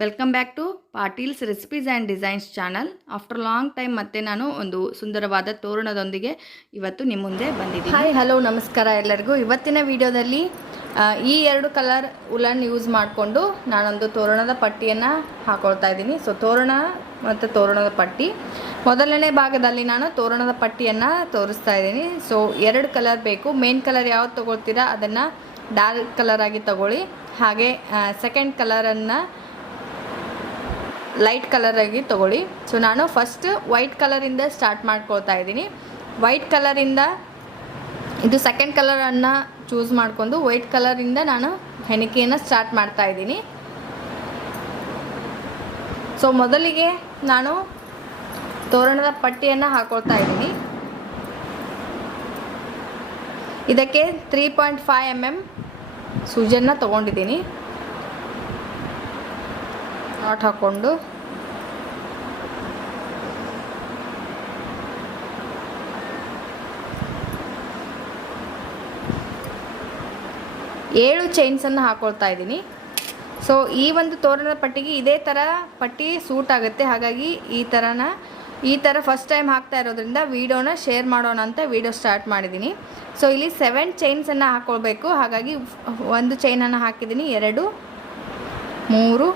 Welcome back to Patil's recipes and designs channel after long time ಮತ್ತೆ ನಾನು ಒಂದು ಸುಂದರವಾದ ತೋರಣದೊಂದಿಗೆ ಇವತ್ತು ನಿಮ್ಮ ಮುಂದೆ ಬಂದಿದ್ದೀನಿ. ಹಾಯ್ ಹಲೋ ನಮಸ್ಕಾರ ಎಲ್ಲರಿಗೂ. ಇವತ್ತಿನ ವಿಡಿಯೋದಲ್ಲಿ ಈ ಎರಡು ಕಲರ್ ಉಲನ್ ಯೂಸ್ ಮಾಡಿಕೊಂಡು ನಾನೊಂದು ತೋರಣದ ಪಟ್ಟಿಯನ್ನು ಹಾಕೊಳ್ತಾ ಇದ್ದೀನಿ. ಸೊ ತೋರಣ ಮತ್ತು ತೋರಣದ ಪಟ್ಟಿ. ಮೊದಲನೇ ಭಾಗದಲ್ಲಿ ನಾನು ತೋರಣದ ಪಟ್ಟಿಯನ್ನು ತೋರಿಸ್ತಾ ಇದ್ದೀನಿ. ಸೊ ಎರಡು ಕಲರ್ ಬೇಕು. ಮೇನ್ ಕಲರ್ ಯಾವ್ದು ತೊಗೊಳ್ತೀರಾ ಅದನ್ನು ಡಾರ್ಕ್ ಕಲರಾಗಿ ತಗೊಳ್ಳಿ. ಹಾಗೆ ಸೆಕೆಂಡ್ ಕಲರನ್ನು ಲೈಟ್ ಕಲರಾಗಿ ತೊಗೊಳ್ಳಿ. ಸೊ ನಾನು ಫಸ್ಟ್ ವೈಟ್ ಕಲರಿಂದ ಸ್ಟಾರ್ಟ್ ಮಾಡ್ಕೊಳ್ತಾ ಇದ್ದೀನಿ. ವೈಟ್ ಕಲರಿಂದ ಇದು ಸೆಕೆಂಡ್ ಕಲರನ್ನು ಚೂಸ್ ಮಾಡಿಕೊಂಡು ವೈಟ್ ಕಲರಿಂದ ನಾನು ಹೆಣಿಕೆಯನ್ನು ಸ್ಟಾರ್ಟ್ ಮಾಡ್ತಾ ಇದ್ದೀನಿ. ಸೊ ಮೊದಲಿಗೆ ನಾನು ತೋರಣದ ಪಟ್ಟಿಯನ್ನು ಹಾಕೊಳ್ತಾ ಇದ್ದೀನಿ. ಇದಕ್ಕೆ three point five M M ಸೂಜನ್ನು ತೊಗೊಂಡಿದ್ದೀನಿ. ನಾಟ್ ಹಾಕ್ಕೊಂಡು ಏಳು ಚೈನ್ಸನ್ನು ಹಾಕ್ಕೊಳ್ತಾ ಇದ್ದೀನಿ. ಸೊ ಈ ಒಂದು ತೋರಣದ ಪಟ್ಟಿಗೆ ಇದೇ ಥರ ಪಟ್ಟಿ ಸೂಟ್ ಆಗುತ್ತೆ. ಹಾಗಾಗಿ ಈ ಥರನ ಈ ಥರ ಫಸ್ಟ್ ಟೈಮ್ ಹಾಕ್ತಾ ಇರೋದ್ರಿಂದ ವೀಡಿಯೋನ ಶೇರ್ ಮಾಡೋಣ ಅಂತ ವೀಡಿಯೋ ಸ್ಟಾರ್ಟ್ ಮಾಡಿದ್ದೀನಿ. ಸೊ ಇಲ್ಲಿ ಸೆವೆನ್ ಚೈನ್ಸನ್ನು ಹಾಕ್ಕೊಳ್ಬೇಕು ಹಾಗಾಗಿ ಒಂದು ಚೈನನ್ನು ಹಾಕಿದ್ದೀನಿ. ಎರಡು, ಮೂರು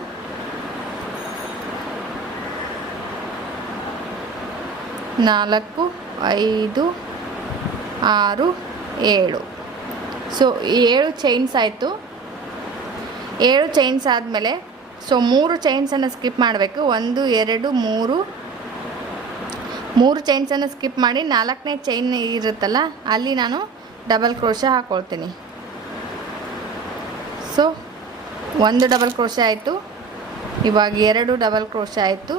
ನಾಲ್ಕು, ಐದು, ಆರು, ಏಳು. ಸೊ ಏಳು ಚೈನ್ಸ್ ಆಯಿತು. ಏಳು ಚೈನ್ಸ್ ಆದಮೇಲೆ ಸೊ ಮೂರು ಚೈನ್ಸನ್ನು ಸ್ಕಿಪ್ ಮಾಡಬೇಕು. ಒಂದು, ಎರಡು, ಮೂರು. ಮೂರು ಚೈನ್ಸನ್ನು ಸ್ಕಿಪ್ ಮಾಡಿ ನಾಲ್ಕನೇ ಚೈನ್ ಇರುತ್ತಲ್ಲ, ಅಲ್ಲಿ ನಾನು ಡಬಲ್ ಕ್ರೋಶ ಹಾಕ್ಕೊಳ್ತೀನಿ ಸೊ ಒಂದು ಡಬಲ್ ಕ್ರೋಶ ಆಯಿತು. ಇವಾಗ ಎರಡು ಡಬಲ್ ಕ್ರೋಶ ಆಯಿತು.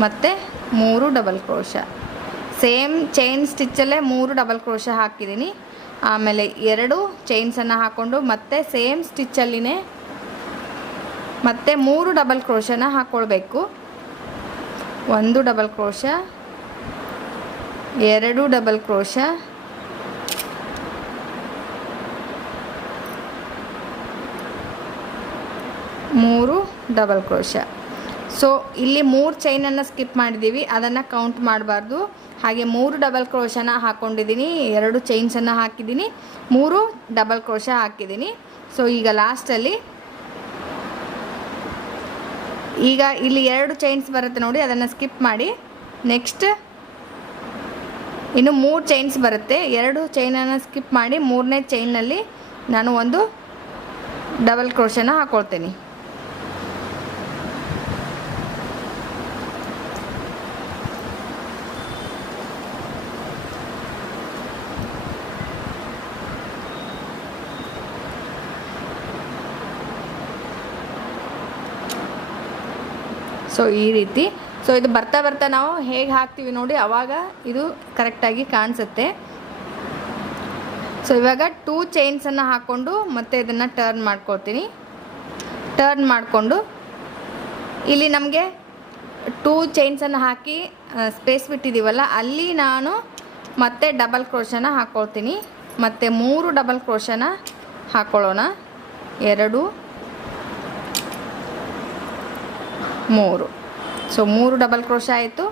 ಮತ್ತು ಮೂರು ಡಬಲ್ ಕ್ರೋಶ ಸೇಮ್ ಚೈನ್ ಸ್ಟಿಚ್ಚಲ್ಲೇ ಮೂರು ಡಬಲ್ ಕ್ರೋಶ ಹಾಕಿದ್ದೀನಿ ಆಮೇಲೆ ಎರಡು ಚೈನ್ಸನ್ನು ಹಾಕ್ಕೊಂಡು ಮತ್ತೆ ಸೇಮ್ ಸ್ಟಿಚ್ಚಲ್ಲಿನೇ ಮತ್ತೆ ಮೂರು ಡಬಲ್ ಕ್ರೋಶನ ಹಾಕ್ಕೊಳ್ಬೇಕು ಒಂದು ಡಬಲ್ ಕ್ರೋಶ ಎರಡು ಡಬಲ್ ಕ್ರೋಶ ಮೂರು ಡಬಲ್ ಕ್ರೋಶ ಸೊ ಇಲ್ಲಿ ಮೂರು ಚೈನನ್ನು ಸ್ಕಿಪ್ ಮಾಡಿದ್ದೀವಿ ಅದನ್ನು ಕೌಂಟ್ ಮಾಡಬಾರ್ದು. ಹಾಗೆ ಮೂರು ಡಬಲ್ ಕ್ರೋಶನ ಹಾಕ್ಕೊಂಡಿದ್ದೀನಿ ಎರಡು ಚೈನ್ಸನ್ನು ಹಾಕಿದ್ದೀನಿ ಮೂರು ಡಬಲ್ ಕ್ರೋಶ ಹಾಕಿದ್ದೀನಿ ಸೊ ಈಗ ಲಾಸ್ಟಲ್ಲಿ ಈಗ ಇಲ್ಲಿ ಎರಡು ಚೈನ್ಸ್ ಬರುತ್ತೆ ನೋಡಿ, ಅದನ್ನು ಸ್ಕಿಪ್ ಮಾಡಿ. ನೆಕ್ಸ್ಟ್ ಇನ್ನು ಮೂರು ಚೈನ್ಸ್ ಬರುತ್ತೆ. ಎರಡು ಚೈನನ್ನು ಸ್ಕಿಪ್ ಮಾಡಿ ಮೂರನೇ ಚೈನಲ್ಲಿ ನಾನು ಒಂದು ಡಬಲ್ ಕ್ರೋಶನ ಹಾಕ್ಕೊಳ್ತೀನಿ ಸೊ ಈ ರೀತಿ. ಸೊ ಇದು ಬರ್ತಾ ಬರ್ತಾ ನಾವು ಹೇಗೆ ಹಾಕ್ತೀವಿ ನೋಡಿ, ಅವಾಗ ಇದು ಕರೆಕ್ಟಾಗಿ ಕಾಣಿಸುತ್ತೆ. ಸೊ ಇವಾಗ ಟೂ ಚೈನ್ಸನ್ನು ಹಾಕ್ಕೊಂಡು ಮತ್ತೆ ಇದನ್ನು ಟರ್ನ್ ಮಾಡ್ಕೊಳ್ತೀನಿ. ಟರ್ನ್ ಮಾಡಿಕೊಂಡು ಇಲ್ಲಿ ನಮಗೆ ಟೂ ಚೈನ್ಸನ್ನು ಹಾಕಿ ಸ್ಪೇಸ್ ಬಿಟ್ಟಿದ್ದೀವಲ್ಲ ಅಲ್ಲಿ ನಾನು ಮತ್ತೆ ಡಬಲ್ ಕ್ರೋಶನ ಹಾಕ್ಕೊಳ್ತೀನಿ ಮತ್ತು ಮೂರು ಡಬಲ್ ಕ್ರೋಶನ ಹಾಕ್ಕೊಳ್ಳೋಣ ಎರಡು ಮೂರು. ಸೊ ಮೂರು ಡಬಲ್ ಕ್ರೋಶ ಆಯಿತು.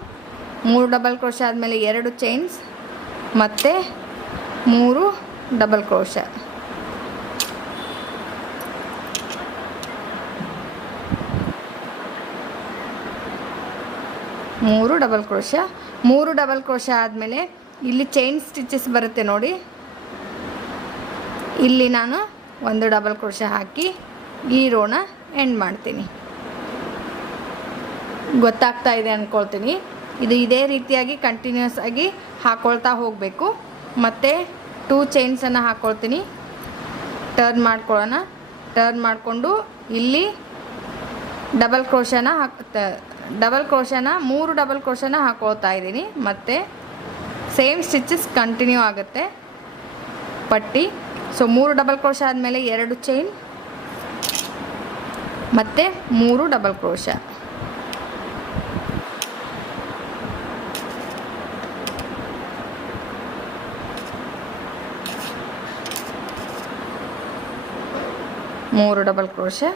ಮೂರು ಡಬಲ್ ಕ್ರೋಶ ಆದಮೇಲೆ ಎರಡು ಚೈನ್ಸ್ ಮತ್ತು ಮೂರು ಡಬಲ್ ಕ್ರೋಶ ಮೂರು ಡಬಲ್ ಕ್ರೋಶ ಮೂರು ಡಬಲ್ ಕ್ರೋಶ ಆದಮೇಲೆ ಇಲ್ಲಿ ಚೈನ್ ಸ್ಟಿಚಸ್ ಬರುತ್ತೆ ನೋಡಿ. ಇಲ್ಲಿ ನಾನು ಒಂದು ಡಬಲ್ ಕ್ರೋಶ ಹಾಕಿ ಈ ರೋಣ ಎಂಡ್ ಮಾಡ್ತೀನಿ. ಗೊತ್ತಾಗ್ತಾ ಇದೆ ಅಂದ್ಕೊಳ್ತೀನಿ ಇದು ಇದೇ ರೀತಿಯಾಗಿ ಕಂಟಿನ್ಯೂಸ್ ಆಗಿ ಹಾಕ್ಕೊಳ್ತಾ ಹೋಗಬೇಕು. ಮತ್ತು ಟೂ ಚೈನ್ಸನ್ನು ಹಾಕ್ಕೊಳ್ತೀನಿ ಟರ್ನ್ ಮಾಡ್ಕೊಳ್ಳೋಣ. ಟರ್ನ್ ಮಾಡಿಕೊಂಡು ಇಲ್ಲಿ ಡಬಲ್ ಕ್ರೋಶನ ಹಾಕ್ ಡಬಲ್ ಕ್ರೋಶನ ಮೂರು ಡಬಲ್ ಕ್ರೋಶನ ಹಾಕ್ಕೊಳ್ತಾ ಇದ್ದೀನಿ. ಮತ್ತು ಸೇಮ್ ಸ್ಟಿಚಸ್ ಕಂಟಿನ್ಯೂ ಆಗುತ್ತೆ. ಪಟ್ಟಿ. ಸೊ ಮೂರು ಡಬಲ್ ಕ್ರೋಶ ಆದಮೇಲೆ ಎರಡು ಚೈನ್ ಮತ್ತು ಮೂರು ಡಬಲ್ ಕ್ರೋಶ ಮೂರು ಡಬಲ್ ಕ್ರೋಶೆ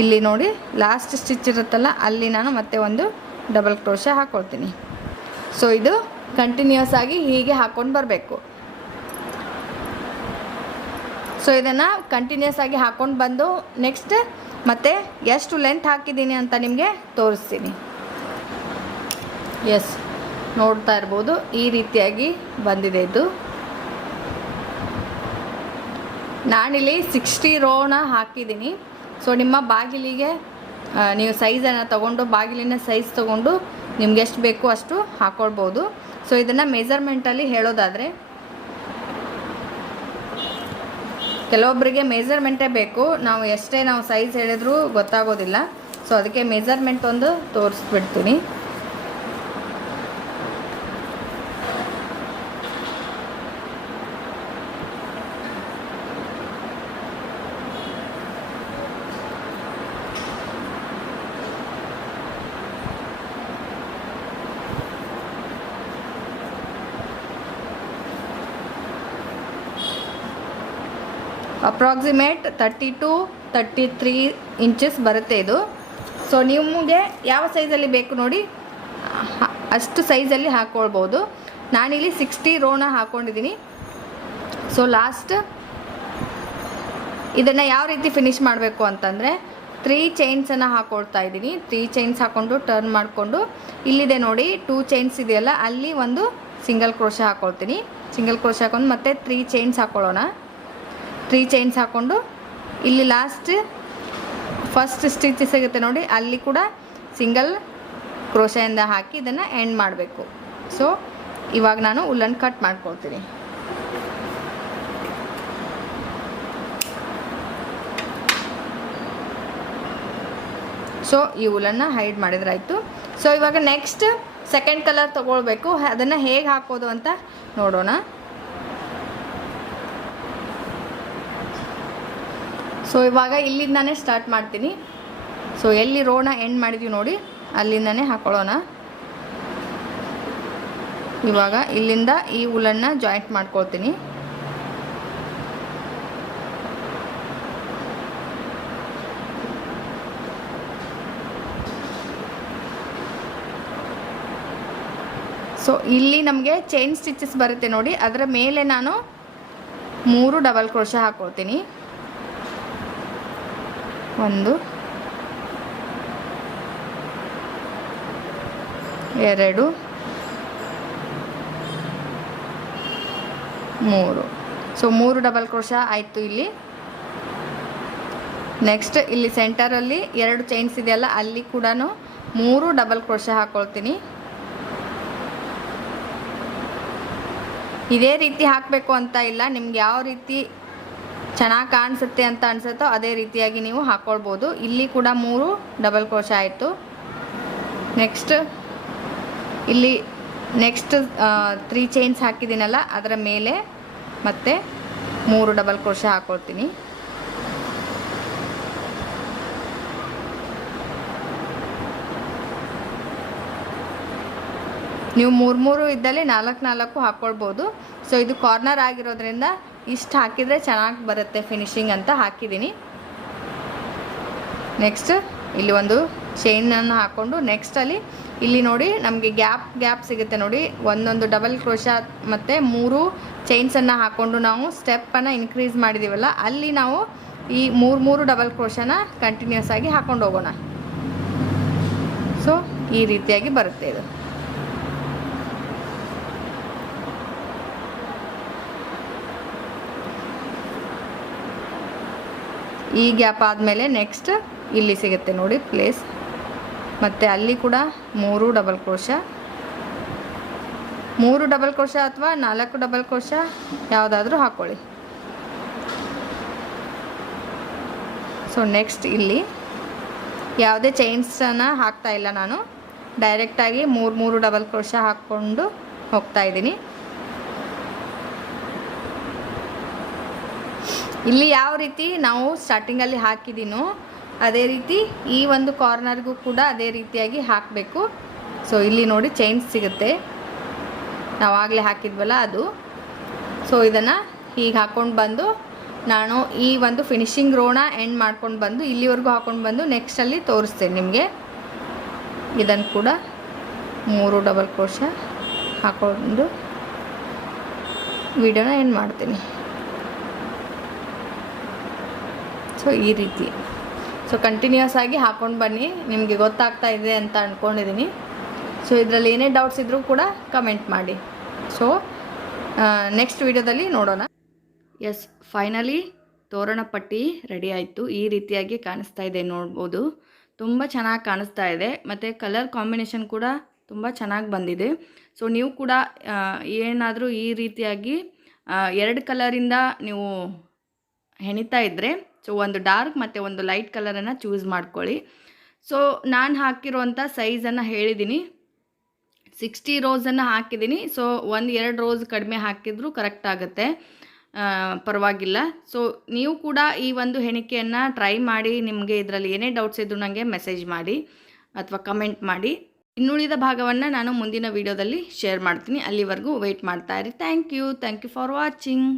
ಇಲ್ಲಿ ನೋಡಿ ಲಾಸ್ಟ್ ಸ್ಟಿಚ್ ಇರುತ್ತಲ್ಲ, ಅಲ್ಲಿ ನಾನು ಮತ್ತೆ ಒಂದು ಡಬಲ್ ಕ್ರೋಶೆ ಹಾಕ್ಕೊಳ್ತೀನಿ ಸೊ ಇದು ಕಂಟಿನ್ಯೂಸ್ ಆಗಿ ಹೀಗೆ ಹಾಕ್ಕೊಂಡು ಬರಬೇಕು. ಸೊ ಇದನ್ನು ಕಂಟಿನ್ಯೂಸ್ ಆಗಿ ಹಾಕ್ಕೊಂಡು ಬಂದು ನೆಕ್ಸ್ಟ್ ಮತ್ತೆ ಎಷ್ಟು ಲೆಂತ್ ಹಾಕಿದ್ದೀನಿ ಅಂತ ನಿಮಗೆ ತೋರಿಸ್ತೀನಿ. ಎಸ್ ನೋಡ್ತಾ ಇರ್ಬೋದು, ಈ ರೀತಿಯಾಗಿ ಬಂದಿದೆ ಇದು. ನಾನಿಲ್ಲಿ ಸಿಕ್ಸ್ಟಿ ರೋನ ಹಾಕಿದ್ದೀನಿ. ಸೊ ನಿಮ್ಮ ಬಾಗಿಲಿಗೆ ನೀವು ಸೈಜನ್ನು ತೊಗೊಂಡು, ಬಾಗಿಲಿನ ಸೈಜ್ ತೊಗೊಂಡು ನಿಮ್ಗೆ ಎಷ್ಟು ಬೇಕು ಅಷ್ಟು ಹಾಕ್ಕೊಳ್ಬೋದು ಸೊ ಇದನ್ನು ಮೆಜರ್ಮೆಂಟಲ್ಲಿ ಹೇಳೋದಾದರೆ ಕೆಲವೊಬ್ಬರಿಗೆ ಮೆಜರ್ಮೆಂಟೇ ಬೇಕು. ನಾವು ಎಷ್ಟೇ ನಾವು ಸೈಜ್ ಹೇಳಿದ್ರೂ ಗೊತ್ತಾಗೋದಿಲ್ಲ. ಸೊ ಅದಕ್ಕೆ ಮೆಜರ್ಮೆಂಟ್ ಒಂದು ತೋರಿಸ್ಬಿಡ್ತೀನಿ. Approximate thirty two thirty three inches ಬರುತ್ತೆ ಇದು. ಸೊ ನಿಮಗೆ ಯಾವ ಸೈಜಲ್ಲಿ ಬೇಕು ನೋಡಿ ಅಷ್ಟು ಸೈಜಲ್ಲಿ ಹಾಕ್ಕೊಳ್ಬೋದು ನಾನಿಲ್ಲಿ ಸಿಕ್ಸ್ಟಿ ರೋನ ಹಾಕ್ಕೊಂಡಿದ್ದೀನಿ ಸೊ ಲಾಸ್ಟ್ ಇದನ್ನು ಯಾವ ರೀತಿ ಫಿನಿಶ್ ಮಾಡಬೇಕು ಅಂತಂದರೆ ತ್ರೀ ಚೈನ್ಸನ್ನು ಹಾಕ್ಕೊಳ್ತಾ ಇದ್ದೀನಿ. ತ್ರೀ ಚೈನ್ಸ್ ಹಾಕ್ಕೊಂಡು ಟರ್ನ್ ಮಾಡಿಕೊಂಡು, ಇಲ್ಲಿದೆ ನೋಡಿ ಟೂ ಚೈನ್ಸ್ ಇದೆಯಲ್ಲ, ಅಲ್ಲಿ ಒಂದು ಸಿಂಗಲ್ ಕ್ರೋಶ ಹಾಕ್ಕೊಳ್ತೀನಿ ಸಿಂಗಲ್ ಕ್ರೋಶ ಹಾಕೊಂಡು ಮತ್ತೆ ತ್ರೀ ಚೈನ್ಸ್ ಹಾಕ್ಕೊಳ್ಳೋಣ ತ್ರೀ ಚೈನ್ಸ್ ಹಾಕ್ಕೊಂಡು ಇಲ್ಲಿ ಲಾಸ್ಟ್ ಫಸ್ಟ್ ಸ್ಟಿಚ್ ಸಿಗುತ್ತೆ ನೋಡಿ, ಅಲ್ಲಿ ಕೂಡ ಸಿಂಗಲ್ ಕ್ರೋಶೆಯಿಂದ ಹಾಕಿ ಇದನ್ನು ಎಂಡ್ ಮಾಡಬೇಕು. ಸೊ ಇವಾಗ ನಾನು ಉಲ್ಲನ್ ಕಟ್ ಮಾಡ್ಕೊಳ್ತೀನಿ. ಸೊ ಈ ಉಲನ್ನ ಹೈಡ್ ಮಾಡಿದ್ರಾಯ್ತು. ಸೊ ಇವಾಗ ನೆಕ್ಸ್ಟ್ ಸೆಕೆಂಡ್ ಕಲರ್ ತೊಗೊಳ್ಬೇಕು. ಅದನ್ನು ಹೇಗೆ ಹಾಕೋದು ಅಂತ ನೋಡೋಣ. ಸೊ ಇವಾಗ ಇಲ್ಲಿಂದಾನೇ ಸ್ಟಾರ್ಟ್ ಮಾಡ್ತೀನಿ. ಸೊ ಎಲ್ಲಿ ರೋನ ಎಂಡ್ ಮಾಡಿದ್ವಿ ನೋಡಿ, ಅಲ್ಲಿಂದಾನೇ ಹಾಕೊಳ್ಳೋಣ. ಇವಾಗ ಇಲ್ಲಿಂದ ಈ ಉಲನ್ನ ಜಾಯಿಂಟ್ ಮಾಡ್ಕೊಳ್ತೀನಿ. ಸೊ ಇಲ್ಲಿ ನಮಗೆ ಚೈನ್ ಸ್ಟಿಚಸ್ ಬರುತ್ತೆ ನೋಡಿ. ಅದರ ಮೇಲೆ ನಾನು ಮೂರು ಡಬಲ್ ಕ್ರೋಶ ಹಾಕೊಳ್ತೀನಿ. ಒಂದು, ಎರಡು, ಮೂರು. ಸೊ ಮೂರು ಡಬಲ್ ಕ್ರೋಶ ಆಯಿತು ಇಲ್ಲಿ. ನೆಕ್ಸ್ಟ್ ಇಲ್ಲಿ ಸೆಂಟರಲ್ಲಿ ಎರಡು ಚೈನ್ಸ್ ಇದೆಯಲ್ಲ, ಅಲ್ಲಿ ಕೂಡ ಮೂರು ಡಬಲ್ ಕ್ರೋಶ ಹಾಕ್ಕೊಳ್ತೀನಿ ಇದೇ ರೀತಿ ಹಾಕಬೇಕು ಅಂತ ಇಲ್ಲ, ನಿಮ್ಗೆ ಯಾವ ರೀತಿ ಚೆನ್ನಾಗಿ ಕಾಣಿಸುತ್ತೆ ಅಂತ ಅನಿಸುತ್ತೋ ಅದೇ ರೀತಿಯಾಗಿ ನೀವು ಹಾಕ್ಕೊಳ್ಬೋದು ಇಲ್ಲಿ ಕೂಡ ಮೂರು ಡಬಲ್ ಕ್ರೋಶ ಆಯಿತು. ನೆಕ್ಸ್ಟ್ ಇಲ್ಲಿ ನೆಕ್ಸ್ಟ್ ತ್ರೀ ಚೈನ್ಸ್ ಹಾಕಿದ್ದೀನಲ್ಲ, ಅದರ ಮೇಲೆ ಮತ್ತೆ ಮೂರು ಡಬಲ್ ಕ್ರೋಶ ಹಾಕ್ಕೊಳ್ತೀನಿ ನೀವು ಮೂರು ಮೂರು ಇದ್ದಲ್ಲಿ ನಾಲ್ಕು ನಾಲ್ಕು ಹಾಕ್ಕೊಳ್ಬೋದು ಸೊ ಇದು ಕಾರ್ನರ್ ಆಗಿರೋದ್ರಿಂದ ಇಷ್ಟು ಹಾಕಿದರೆ ಚೆನ್ನಾಗಿ ಬರುತ್ತೆ ಫಿನಿಶಿಂಗ್ ಅಂತ ಹಾಕಿದ್ದೀನಿ ನೆಕ್ಸ್ಟ್ ಇಲ್ಲಿ ಒಂದು ಚೈನನ್ನು ಹಾಕ್ಕೊಂಡು ನೆಕ್ಸ್ಟಲ್ಲಿ ಇಲ್ಲಿ ನೋಡಿ ನಮಗೆ ಗ್ಯಾಪ್ ಗ್ಯಾಪ್ ಸಿಗುತ್ತೆ ನೋಡಿ. ಒಂದೊಂದು ಡಬಲ್ ಕ್ರೋಶ ಮತ್ತು ಮೂರು ಚೈನ್ಸನ್ನು ಹಾಕ್ಕೊಂಡು ನಾವು ಸ್ಟೆಪ್ಪನ್ನು ಇನ್ಕ್ರೀಸ್ ಮಾಡಿದ್ದೀವಲ್ಲ ಅಲ್ಲಿ ನಾವು ಈ ಮೂರು ಮೂರು ಡಬಲ್ ಕ್ರೋಶನ ಕಂಟಿನ್ಯೂಸ್ ಆಗಿ ಹಾಕ್ಕೊಂಡು ಹೋಗೋಣ. ಸೊ ಈ ರೀತಿಯಾಗಿ ಬರುತ್ತೆ ಇದು. ಈ ಗ್ಯಾಪ್ ಆದಮೇಲೆ ನೆಕ್ಸ್ಟ್ ಇಲ್ಲಿ ಸಿಗುತ್ತೆ ನೋಡಿ ಪ್ಲೇಸ್. ಮತ್ತು ಅಲ್ಲಿ ಕೂಡ ಮೂರು ಡಬಲ್ ಕ್ರೋಶ. ಮೂರು ಡಬಲ್ ಕ್ರೋಶ ಅಥವಾ ನಾಲ್ಕು ಡಬಲ್ ಕ್ರೋಶ ಯಾವುದಾದ್ರೂ ಹಾಕ್ಕೊಳ್ಳಿ ಸೊ ನೆಕ್ಸ್ಟ್ ಇಲ್ಲಿ ಯಾವುದೇ ಚೈನ್ಸನ್ನು ಹಾಕ್ತಾ ಇಲ್ಲ ನಾನು. ಡೈರೆಕ್ಟಾಗಿ ಮೂರು ಮೂರು ಡಬಲ್ ಕ್ರೋಶ ಹಾಕ್ಕೊಂಡು ಹೋಗ್ತಾ ಇದ್ದೀನಿ. ಇಲ್ಲಿ ಯಾವ ರೀತಿ ನಾವು ಸ್ಟಾರ್ಟಿಂಗಲ್ಲಿ ಹಾಕಿದ್ದೀನೋ ಅದೇ ರೀತಿ ಈ ಒಂದು ಕಾರ್ನರ್ಗೂ ಕೂಡ ಅದೇ ರೀತಿಯಾಗಿ ಹಾಕಬೇಕು. ಸೊ ಇಲ್ಲಿ ನೋಡಿ ಚೈನ್ಸ್ ಸಿಗುತ್ತೆ. ನಾವು ಆಗಲೇ ಹಾಕಿದ್ವಲ್ಲ ಅದು. ಸೊ ಇದನ್ನು ಹೀಗೆ ಹಾಕ್ಕೊಂಡು ಬಂದು ನಾನು ಈ ಒಂದು ಫಿನಿಶಿಂಗ್ ರೋಣ ಎಂಡ್ ಮಾಡ್ಕೊಂಡು ಬಂದು ಇಲ್ಲಿವರೆಗೂ ಹಾಕ್ಕೊಂಡು ಬಂದು ನೆಕ್ಸ್ಟಲ್ಲಿ ತೋರಿಸ್ತೇನೆ ನಿಮಗೆ. ಇದನ್ನು ಕೂಡ ಮೂರು ಡಬಲ್ ಕ್ರೋಶ ಹಾಕೊಂಡು ವಿಡಿಯೋನ ಎಂಡ್ ಮಾಡ್ತೀನಿ. ಸೊ, ಈ ರೀತಿ. ಸೊ ಕಂಟಿನ್ಯೂಸ್ ಆಗಿ ಹಾಕೊಂಡು ಬನ್ನಿ. ನಿಮಗೆ ಗೊತ್ತಾಗ್ತಾ ಇದೆ ಅಂತ ಅಂದ್ಕೊಂಡಿದ್ದೀನಿ ಸೊ ಇದರಲ್ಲಿ ಏನೇ ಡೌಟ್ಸ್ ಇದ್ದರೂ ಕೂಡ ಕಮೆಂಟ್ ಮಾಡಿ. ಸೊ ನೆಕ್ಸ್ಟ್ ವಿಡಿಯೋದಲ್ಲಿ ನೋಡೋಣ. ಎಸ್ ಫೈನಲಿ ತೋರಣ ಪಟ್ಟಿ ರೆಡಿ ಆಯಿತು. ಈ ರೀತಿಯಾಗಿ ಕಾಣಿಸ್ತಾ ಇದೆ ನೋಡ್ಬೋದು. ತುಂಬ ಚೆನ್ನಾಗಿ ಕಾಣಿಸ್ತಾ ಇದೆ. ಮತ್ತು ಕಲರ್ ಕಾಂಬಿನೇಷನ್ ಕೂಡ ತುಂಬ ಚೆನ್ನಾಗಿ ಬಂದಿದೆ. ಸೊ ನೀವು ಕೂಡ ಏನಾದರೂ ಈ ರೀತಿಯಾಗಿ ಎರಡು ಕಲರಿಂದ ನೀವು ಹೆಣಿತಾ ಇದ್ದರೆ ಸೊ ಒಂದು ಡಾರ್ಕ್ ಮತ್ತು ಒಂದು ಲೈಟ್ ಕಲರನ್ನು ಚೂಸ್ ಮಾಡ್ಕೊಳ್ಳಿ. ಸೊ ನಾನು ಹಾಕಿರುವಂಥ ಸೈಜನ್ನು ಹೇಳಿದ್ದೀನಿ ಸಿಕ್ಸ್ಟಿ ರೋಸನ್ನು ಹಾಕಿದ್ದೀನಿ ಸೊ ಒಂದು ಎರಡು ರೋಸ್ ಕಡಿಮೆ ಹಾಕಿದರೂ ಕರೆಕ್ಟ್ ಆಗುತ್ತೆ. ಪರವಾಗಿಲ್ಲ. ಸೊ ನೀವು ಕೂಡ ಈ ಒಂದು ಹೆಣಿಕೆಯನ್ನು ಟ್ರೈ ಮಾಡಿ, ನಿಮಗೆ ಇದರಲ್ಲಿ ಏನೇ ಡೌಟ್ಸ್ ಇದ್ದರೂ ನನಗೆ ಮೆಸೇಜ್ ಮಾಡಿ ಅಥವಾ ಕಮೆಂಟ್ ಮಾಡಿ. ಇನ್ನುಳಿದ ಭಾಗವನ್ನು ನಾನು ಮುಂದಿನ ವೀಡಿಯೋದಲ್ಲಿ ಶೇರ್ ಮಾಡ್ತೀನಿ. ಅಲ್ಲಿವರೆಗೂ ವೆಯ್ಟ್ ಮಾಡ್ತಾ ಇರಿ. Thank you thank you for watching